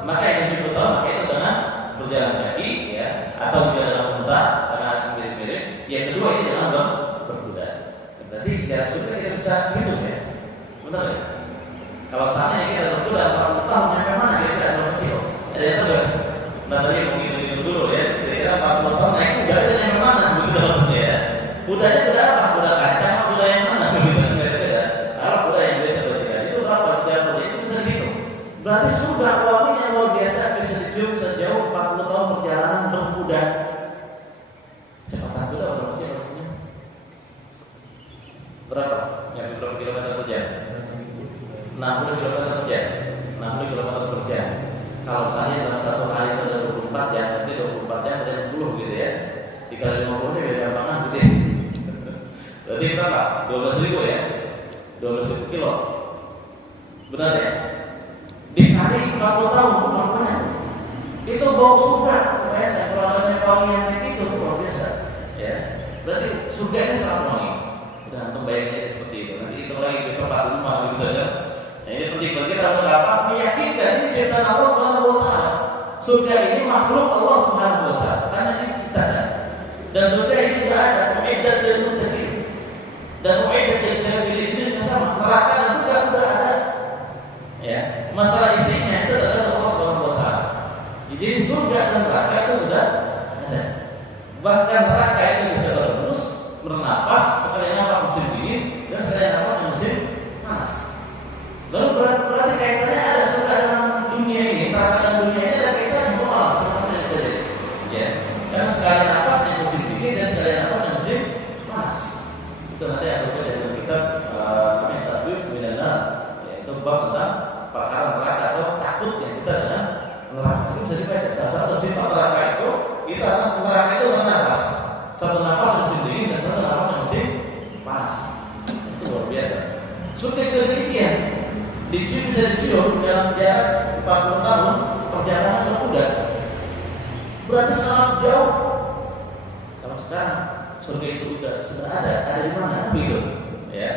maka yang 70 tahun maka itu dengan berjalan kaki, ya, atau juga dengan unta, karena mirip-mirip. Yang kedua ini dengan berkuda. Berarti jarak surga kita bisa hitung ya, benar ya? Kalau seandainya kita berkuda 40 tahun, sampai mana kira-kira 20 kilo? Ada yang tahu nggak? Nah tadi mungkin dulu ya, kira-kira 40 tahun naik kuda itu yang mana? Begitu maksudnya ya. Kudanya kuda apa? Kuda kacang, kuda yang mana? Begitu beda-beda. Kalau kuda yang biasa bertiga itu berapa? Jauh itu bisa dihitung. Berarti surga wanginya luar biasa, bisa dicium sejauh 40 tahun perjalanan berkuda. Kecepatan kuda berapa sih waktunya? Berapa? Yang berapa kilometer per jam? 60 km per jam. 60 km per jam. Kalau saya dalam satu hari itu ada 24 jam, nanti 24 jam ada 60 gitu ya. Dikali 50 ini beda banget gitu ya. Berarti berapa? 12.000 ya? 12.000 kilo. Benar ya? Dikali 40 tahun, makanya itu bau surga. Dan kalau adanya wangi yang kayak gitu, itu luar biasa. Ya. Berarti surga ini sangat wangi. Udah antum bayangin seperti itu. Nanti itu lagi di tempat rumah gitu ya. Nah, ini penting bagi kita untuk apa? Meyakinkan ini ciptaan Allah Subhanahu wa taala. Surga ini makhluk Allah Subhanahu wa taala, karena ini ciptaan. Dan surga ini juga ada mu'iddat lil muttaqin. Dan mu'iddat lil kafirin ini sama. Neraka dan surga sudah ada. Ya, masalah Dicium bisa dicium dalam sejarah 40 tahun perjalanan berkuda. Berarti sangat jauh. Kalau sekarang surga itu sudah ada di mana begitu? Ya.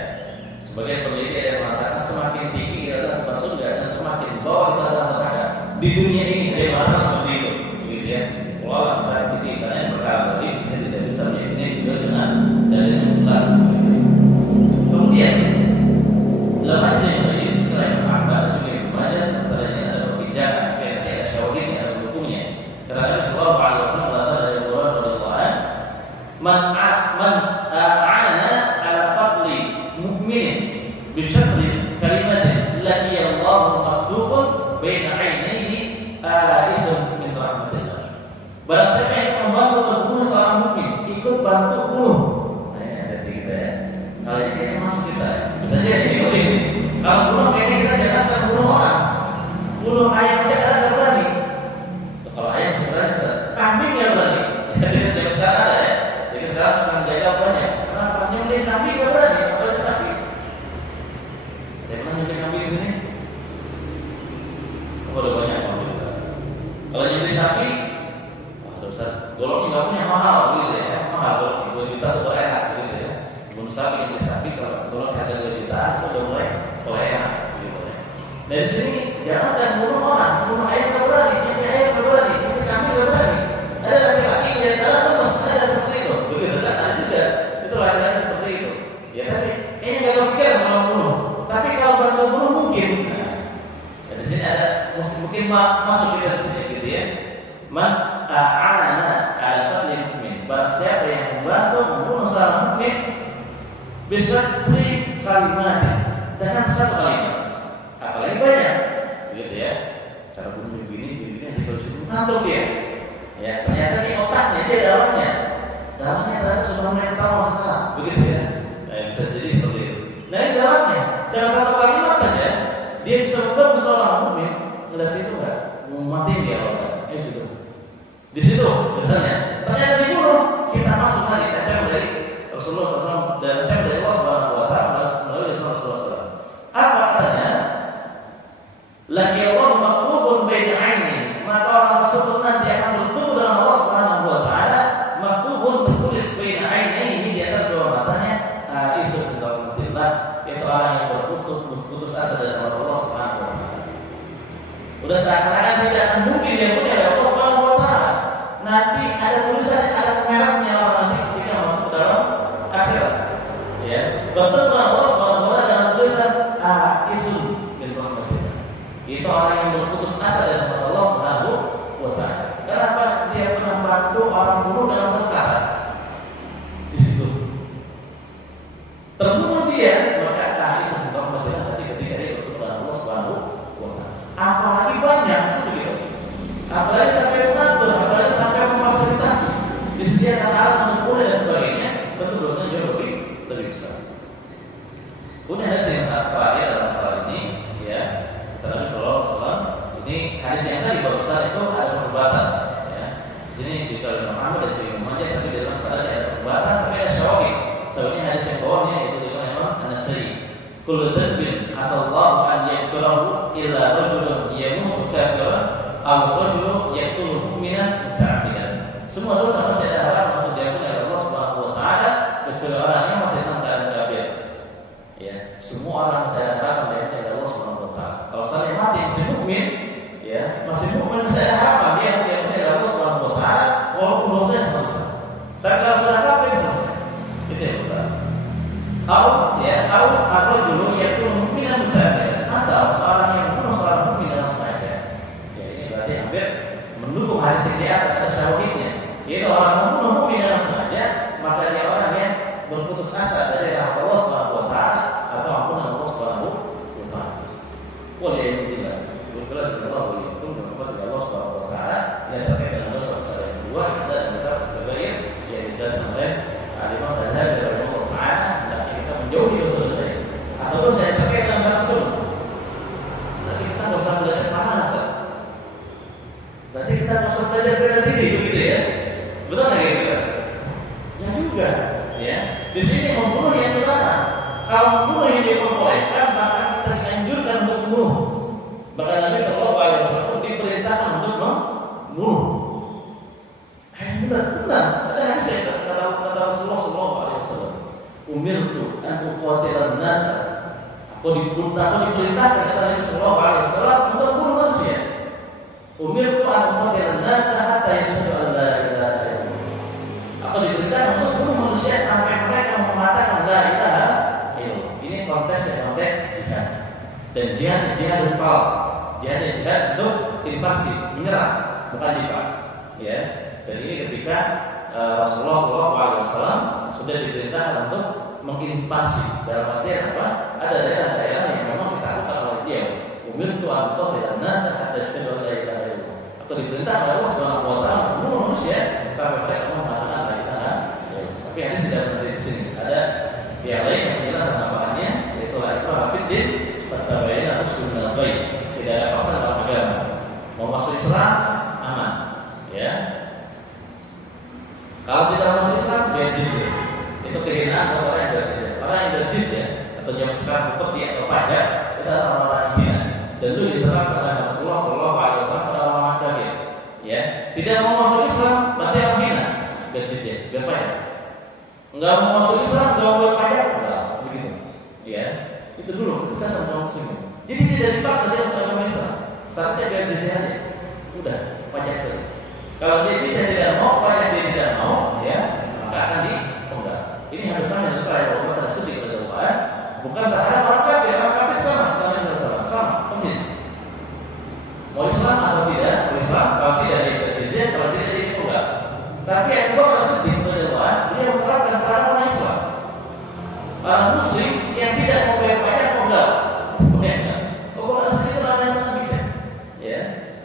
Sebagai peneliti yang mengatakan semakin tinggi adalah tempat surga dan semakin bawah itu adalah neraka. Di dunia ini dia mengatakan seperti itu, begitu ya. Walau kita yang perkara tadi kita tidak bisa meyakini juga dengan dalil yang jelas. Kemudian dalam hadis yang lain selain Ahmad juga Ibnu Majah masalahnya ada perbincangan, ada syahidnya, ada hukumnya. Kata Nabi Sallallahu Alaihi Wasallam berasal dari Quran radhiyallahu anhu, man a'ana ala qatli mu'minin bi syatri kalimatin laki Allah maktubun baina 'ainaihi aisun min rahmatillah. Barang siapa yang membantu terbunuh seorang mukmin, ikut bantu bunuh. Nah, ini ada kita ya. Kalau ini kayaknya masuk kita ya. Bisa jadi ini. Kalau bunuh kayaknya kita jangan akan bunuh orang. Bunuh ayam aja kan nggak berani. Kalau ayam sebenarnya kambing nggak berani. Jadi sekarang ada ya. Jadi sekarang akan jaga banyak. Kenapa? Nyembelih kambing nggak berani. Apalagi sapi. Ada yang nyembelih kambing ini? Udah banyak kambing. Kalau nyembelih sapi, golongnya nggak punya mahal gitu ya, mahal 2 juta itu enak gitu ya. Bunuh sapi yang beli sapi kalau golong harga 2 juta itu udah mulai enak gitu ya. Dari sini jangan dan bunuh orang, bunuh ayam nggak berani, nyembelih ayam nggak berani, nyembelih kambing nggak berani. Ada laki-laki yang jalan lemes ada seperti itu, begitu kan? Ada juga itu laki-laki seperti itu. Ya tapi kayaknya nggak kepikiran kalau bunuh. Tapi kalau bantu bunuh mungkin. Nah, dari sini ada mungkin masuk kita di sini gitu ya. Man a'ana ala qatli mu'min. Barang siapa yang membantu membunuh seorang mukmin bisa 3 kalimat dengan 1 kalimat. Apalagi banyak, gitu ya. Cara bunuh begini aja kalau sudah ngantuk dia. Ya, ternyata di otaknya dia dalamnya ternyata sudah mulai tahu masalah, begitu ya. Nah, bisa jadi seperti itu. Nah, ini dalamnya dengan 1 kalimat saja dia bisa membunuh seorang mukmin. Ngelihat situ enggak? Mau mati dia orang. Situ. Di situ misalnya ternyata dibunuh, kita masuk lagi ancaman dari Rasulullah SAW dan ancaman dari Allah Subhanahu Wa Taala melalui Rasulullah SAW. Apa katanya? Laki Allah maktubun baina 'aini, maka orang tersebut nanti akan bertemu dengan Allah Subhanahu Wa Taala, maktubun tertulis baina 'ainihi di antara 2 matanya, isu min rahmatillah, itu orang yang berputus asa dari Allah Subhanahu Wa Taala. Udah seakan-akan tidak akan mungkin dia punya Allah Subhanahu Wa Taala. Nanti ada tulisan, ada merahnya orang nanti ketika masuk ke dalam akhirat. Ya, bertemu dengan Allah Subhanahu Wa Taala dengan tulisan isun min rahmatillah. Itu orang yang berputus asa dari Allah Subhanahu Wa Taala. Kenapa? Dia pernah bantu orang bunuh dengan sedekah. Di situ terbunuh dia, maka isun min rahmatillah ketika dia bertemu dengan Allah Subhanahu Wa Taala. Apalagi banyak begitu. Apalagi sampai mengatur, apalagi sampai memfasilitasi disediakan alat mengukur dan sebagainya, tentu dosanya jauh lebih besar. Kemudian hadis yang terakhir dalam masalah ini, ya, Nabi Sallallahu Alaihi Wasallam ini hadis yang tadi barusan itu ada perdebatan, ya. Di sini di dalam Muhammad dan Ibnu Majah, tapi dalam masalah ada perdebatan, tapi ada syawahid. Soalnya hadis yang bawahnya itu dengan Imam An-Nasai. Kullu dzambin asallahu an yaghfirahu illa rajulun yamutu kafiran aw rajulun yaqtulu mu'minan muta'ammidan. Semua dosa masih ada harapan untuk diampuni oleh Allah Subhanahu Wa Taala kecuali orang yang mati dalam keadaan kafir. Ya, semua orang masih ada harapan diampuni oleh Allah Subhanahu Wa Taala. Kalau saya mati masih mukmin, ya, masih mukmin masih ada harapan dia diampuni oleh Allah Subhanahu Wa Taala walaupun dosanya selesai. Tapi kalau sudah kafir selesai. Itu yang benar. Atau dulu yaitu mukminan muta'ammidan, atau seorang yang bunuh seorang mukmin dengan sengaja. Ya, ini berarti hampir mendukung hadis yang di atas, ada syahidnya. Yaitu orang membunuh mukmin dengan sengaja, maka dia orang yang berputus asa dari rahmat Allah Subhanahu Wa Taala atau ampunan Allah Subhanahu Wa Taala. Waliyahillah, berkelas Allah waliyahillah, Allah Subhanahu Wa Taala. bunuh. Benar. Ada hadis yang kata Rasulullah SAW. Umirtu an uqatilan nas. Aku diperintahkan kata Nabi Sallallahu Alaihi Wasallam untuk bunuh manusia. Umirtu an uqatilan nas hatta yashhadu an la ilaha illallah. Aku diperintahkan untuk bunuh manusia sampai mereka mengatakan la ilaha illallah. Ini konteks jihad. Dan jihad rupal. Jihad untuk invasi, menyerang, bukan difak. Ya. Dan ini ketika Rasulullah SAW sudah diperintahkan untuk menginvasi. Dalam artian apa? Ada daerah-daerah yang memang ditaklukkan oleh dia. Umirtu an uqatilan nas hatta yashhadu an la ilaha illallah. Atau diperintahkan oleh Allah Subhanahu wa taala membunuh manusia sampai mereka mengatakan la ilaha illallah. Tapi hadis tidak berhenti di sini. Ada yang lain yang menjelaskan tambahannya, yaitu la ikraha fid din qad tabayyana rusydu minal ghayy. Tidak ada paksaan dalam agama. Mau masuk Islam aman, ya. Kalau tidak masuk Islam, dia jizya. Itu kehinaan buat orang yang berjizya. Orang yang berjizya atau jam sekarang upeti atau pajak itu adalah orang yang hina. Dan itu diterapkan oleh Rasulullah SAW pada orang kafir. Ya, tidak mau masuk Islam berarti orang hina. Berjizya, berpajak. Enggak mau masuk Islam, enggak mau berpajak, enggak begitu. Ya, itu dulu kita sama muslim. Jadi tidak dipaksa dia masuk agama Islam. Syaratnya berjizya aja. Udah, pajak saja. Kalau dia tidak mau, pajak dia tidak mau, ya, maka akan dipenggak. Ini harus sama dengan para ulama tersebut di Al-Quran. Bukan berharap orang kafir sama, persis. Mau Islam atau tidak? Mau Islam, kalau tidak dia berjizya, kalau tidak dia dipenggak. Tapi Abu Bakar Siddiq radhiyallahu anhu dia menerapkan terhadap orang Islam. Orang Muslim yang tidak mau bayar pajak penggak. Abu Bakar Siddiq orang yang sangat bijak, ya.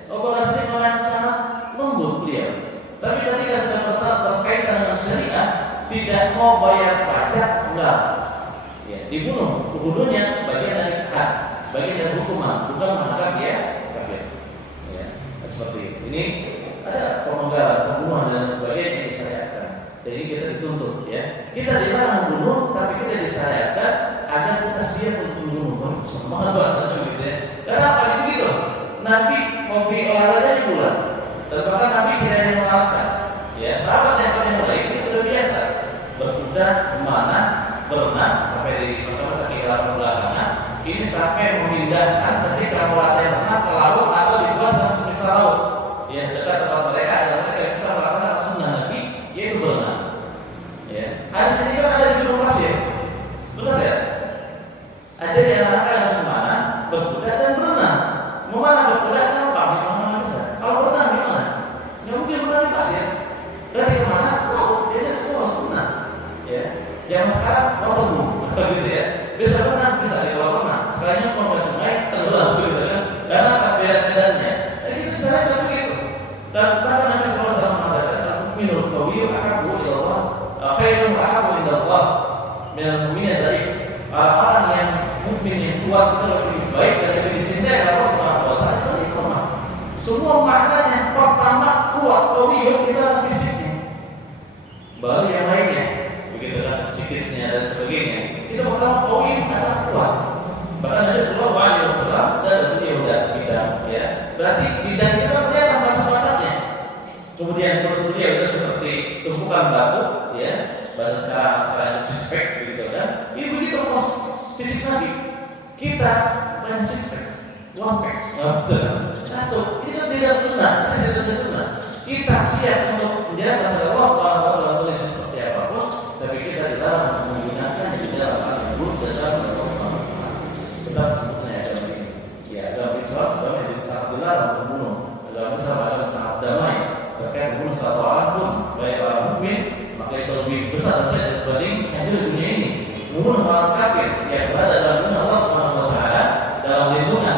Abu Bakar Siddiq orang yang sangat lembut beliau. Tapi ketika sudah berkaitan dengan syariah, tidak mau bayar pajak, enggak. Ya, dibunuh. Dibunuhnya bagian dari hak, bagian dari hukuman, bukan menganggap dia kafir. Ya, seperti ini ada pemenggalan, pembunuhan dan sebagainya yang disyariatkan. Jadi kita dituntut, ya. Kita dilarang membunuh, tapi kita disyariatkan agar kita siap untuk membunuh. Semua bahasa gitu ya. Karena apa begitu? Nabi hobi olahraga di bulan. Dan bahkan Nabi tidak ada yang mengalahkan. Ya, sahabat yang lain itu sudah biasa berkuda, memanah, berenang sampai di masa-masa kehilangan belakangan. Ini sampai memindahkan ketika mulai renang ke laut atau dibuat dengan semisal laut. Ya, dekat tempat mereka ada mereka yang bisa melaksanakan sunnah Nabi, yaitu berenang. Ya, hadis ini kan ada di gunung pasir, benar ya? Ada di anak yang memanah, berkuda dan berenang. Memanah berkuda kan pamit mana bisa. Kalau berenang di mana? Nggak mungkin berenang di pasir. Dari kemana? Laut. Dia jadi keluar berenang. Ya. Yang sekarang waterboom, gitu ya. Bisa berenang, bisa di kolam renang. Sekalinya mau ke sungai tenggelam, gitu kan? Karena perbedaan-pedaannya. Jadi itu caranya begitu. Dan bahkan Nabi SAW mengatakan, "Minul qawiyyu ahabbu ila Allah, khairun ahabbu ila Allah minal mu'minin dhaif." Orang yang mukmin yang kuat itu lebih baik dan lebih dicintai oleh Allah Subhanahu wa taala dibanding lemah. Semua maknanya pertama kuat, qawiyyu itu adalah fisiknya. Baru yang lainnya, begitu kan, psikisnya dan sebagainya. Itu pertama qawiyyu adalah kuat. Bahkan Nabi Sallallahu Alaihi Wasallam dan beliau udah bidang, ya. Berarti bidang itu kan dia batas-batasnya. Kemudian perut beliau itu seperti tumpukan batu, ya. Bahasa sekarang six-pack, begitu kan. Ini begitu masuk fisik Nabi. Kita main six-pack, one-pack, satu. Itu tidak sunnah, Kita siap untuk menjaga masalah Allah Subhanahu wa taala boleh seperti apapun, tapi kita dilarang menggunakan di dalam al-Qur'an dan dalam Al-Qur'an. Tetap sebutnya agama ini. Ya, agama Islam yang sangat dilarang membunuh. Agama Islam adalah sangat damai. Terkait membunuh satu orang pun, baik orang mukmin, maka itu lebih besar saja dibanding yang di dunia ini. Membunuh orang kafir yang berada dalam lindungan Allah Subhanahu wa taala, dalam lindungan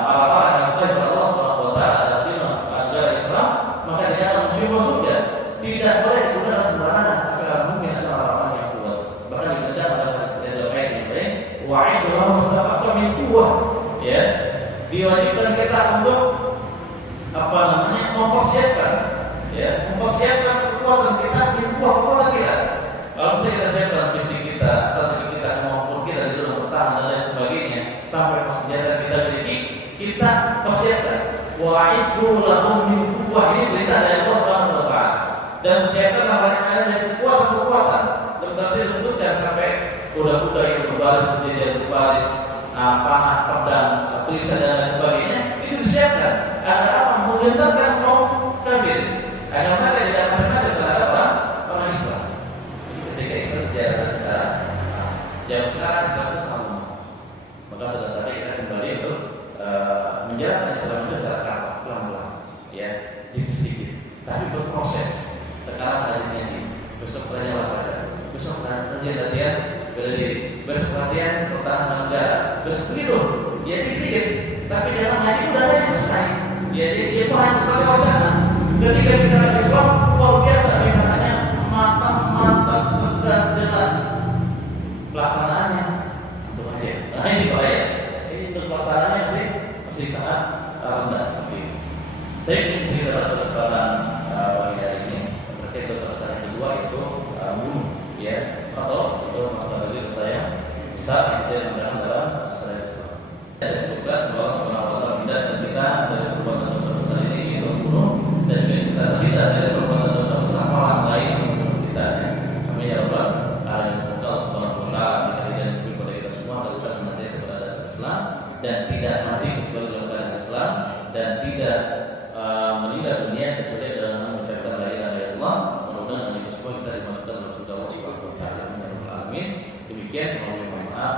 orang-orang yang berada Allah Subhanahu wa taala dalam lindungan negara Islam, maka dia akan mencuri surga. Tidak boleh digunakan sembarangan. Tapi orang mukmin adalah orang yang kuat. Bahkan diperintahkan dalam setiap ayat yang lain, wa'idhu lahum mastata'tum min quwwah. Ya, diwajibkan kita untuk mempersiapkan, ya, mempersiapkan kekuatan kita, kekuatan kita. Kalau misalnya kita siapkan fisik kita, strategi kita, kemampuan kita di dalam bertahan dan lain sebagainya, sampai persenjataan kita miliki, kita persiapkan. Wa'idhu lahum min Wah, ini perintah dari Allah Subhanahu wa taala. Dan persiapkan hal-hal yang ada dari kekuatan-kekuatan. Dalam tafsir disebutkan sampai kuda-kuda yang berbaris seperti berbaris, panah, pedang, perisai dan lain sebagainya, itu disiapkan agar apa? Menggentarkan kaum kafir, agar mereka tidak macam-macam terhadap orang Islam. Jadi ketika Islam dijarah sekarang, yang sekarang Islam itu sangat lemah. Maka sudah saatnya kita kembali untuk menjalankan Islam itu secara pelan-pelan, ya, sedikit-sedikit, tapi berproses. Sekarang hari ini, besok latihan olahraga, besok latihan bela diri, besok latihan pertahanan negara, besok begitu, ya dikit-dikit. Tapi dalam hati udah ada selesai. Ya, dia itu hanya sebagai wacana. Ketika bicara Islam luar biasa, bicaranya mantap, tegas, jelas. Pelaksanaannya untuk aja. Nah ini bahaya. Ini untuk pelaksanaannya masih sangat rendah seperti ini. Tapi ini cerita persoalan pagi hari ini. Berarti dosa-dosa yang kedua itu bunuh, ya, atau itu masalah bagi dosa yang besar yang tidak dibenarkan dalam syariat Islam. Dan juga Allah Subhanahu wa taala tidak dan kita dari perbuatan dosa besar ini itu bunuh, dan juga kita tidak dari perbuatan dosa besar orang lain membunuh kita. Amin ya rabbal alamin. Semoga Allah Subhanahu wa taala memberikan hidup kepada kita semua agar kita senantiasa berada dalam Islam dan tidak mati kecuali dalam keadaan Islam, dan tidak meninggal dunia kecuali dalam mengucapkan la ilaha illallah. Mudah-mudahan kita semua kita dimasukkan dalam surga Allah Subhanahu wa taala. Amin ya rabbal alamin. Demikian, mohon maaf.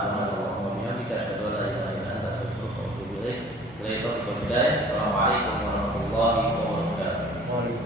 Assalamualaikum warahmatullahi wabarakatuh.